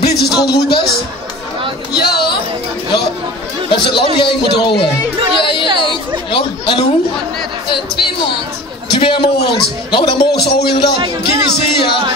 Blieft het rond hoe het best? Ja. Ja. Heb je het lang gegeven moeten houden? Ja, heel lang. Ja. En hoe? 2 maanden. 2 maanden. Nou, dan mogen ze ook inderdaad. Kijk eens hier, ja.